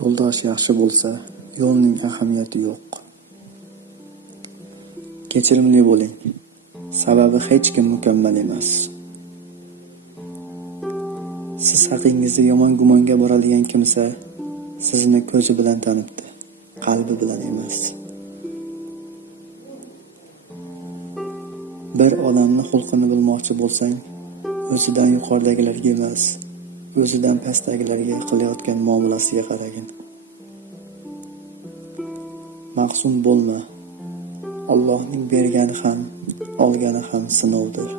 Yo'ldosh yaxshi bo'lsa, yo'lning ahamiyati yo'q. Kechirimli bo'ling. Sababi hech kim mukammal emas. Siz haqingizda yomon gumonga boradigan kimsa sizni ko'zi bilan tanibdi, qalbi bilan emas. Bir odamni xulqini bilmoqchi bo'lsang, o'zidan yuqoridagilarga emas, o'zidan pastdagilarga qilayotgan muomalasiga qaragin. Mahzun bo'lma. Allohning bergani ham, olgani ham sinovdir.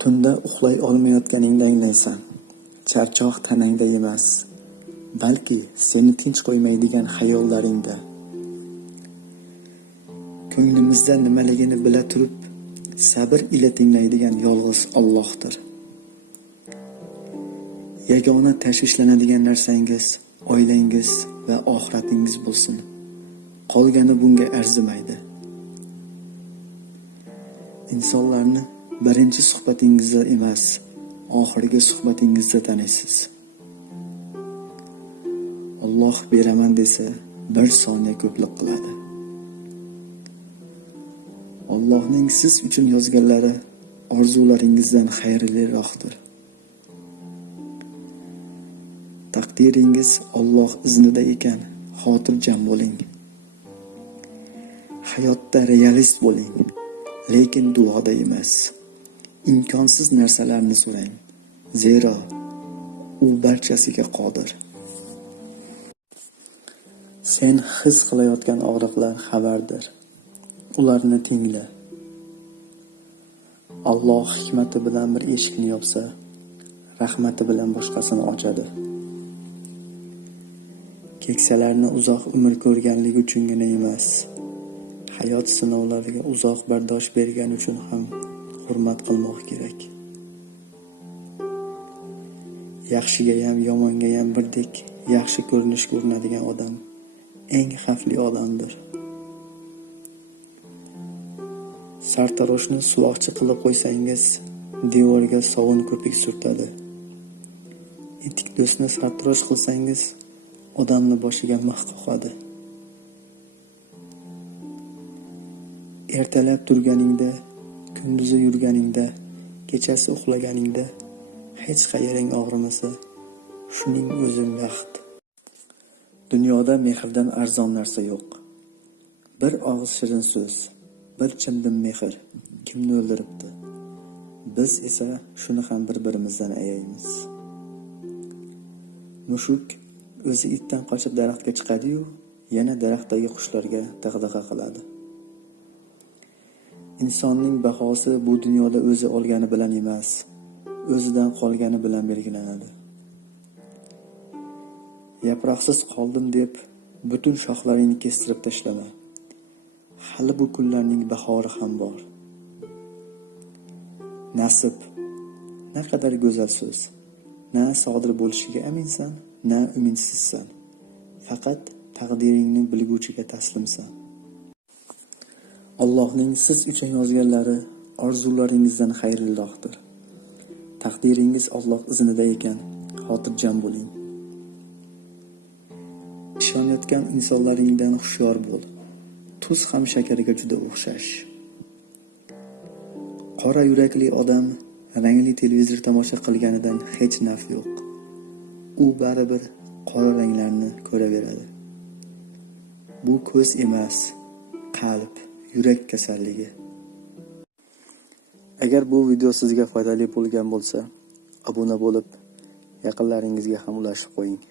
Tunda uxlay olmayotganingda anglaysan. Charchoq tanangda emas, balki seni tinch qo'ymaydigan xayollaringda. Ko'nglimizda nimaligini bila turib, sabr ila tinglaydigan yolg'iz Allohdir. Yagona tashvishlanadigan narsangiz oilangiz va oxiratingiz bo'lsin. Qolgani bunga arzimaydi. Insonlarni birinchi suhbatingizda emas, oxirgi suhbatingizda taniysiz. Alloh beraman desa, bir soniya ko'plik qiladi. Allohning siz uchun yozganlari orzularingizdan xayrliroqdir. Taqdiringiz Alloh iznida ekan, xotirjam bo'ling. Hayotda realist bo'ling, lekin duoda emas. Imkonsiz narsalarni so'rang, zero u barchasiga qodir. Sen his qilayotgan og'riqlar xabardir. Ularni tingla. Alloh hikmati bilan bir eshikni yopsa, rahmati bilan boshqasini ochadi. Keksalarni uzoq umr ko'rganligi uchungina emas, hayot sinovlariga uzoq bardosh bergani uchun ham hurmat qilmoq kerak. Yaxshiga ham yomonga ham birdek yaxshi ko'rinish ko'rinadigan odam eng xavfli odamdir. Sartaroshni suvoqchi qilib qo'ysangiz, devorga sovun ko'pik surtadi. Etik do'stni sartarosh qilsangiz, odamni boshiga mix qoqadi. Ertalab turganingda, kunduzi yurganingda, kechasi uxlaganingda hech qayering og'rimasa, shuning o'zi baxt. Dunyoda mehrdan arzon narsa yo'q. Bir og'iz shirin so'z, bir chimdim mehr kimni o'ldiribdi? Biz esa shuni ham bir-birimizdan ayaymiz. Mushuk o'zi itdan qochib daraxtga chiqadi-yu, yana daraxtdagi qushlarga dag'dag'a qiladi. Insonning bahosi bu dunyoda o'zi olgani bilan emas, o'zidan qolgani bilan belgilanadi. Yaproqsiz qoldim deb butun shoxlaringni kestirib tashlama. Hali bu kunlarning bahori ham bor. Nasib, naqadar go'zal so'z. Na sodir bo'lishiga aminsan, na umidsizsan. Faqat taqdiringni bilguvchiga taslimsan. Allohning siz uchun yozganlari orzularingizdan xayrliroqdir. Taqdiringiz Alloh iznida ekan, xotirjam bo'ling. Ishonayotgan insonlaringdan hushyor bo'l. Tuz ham shakarga juda o'xshash. Qora yurakli odam rangli televizor tomosha qilganidan hech naf yo'q. U baribir qora ranglarni ko'raveradi. Bu ko'z emas, qalb, yurak kasalligi. Agar bu video sizga foydali bo'lgan bo'lsa, obuna bo'lib, yaqinlaringizga ham ulashib qo'ying.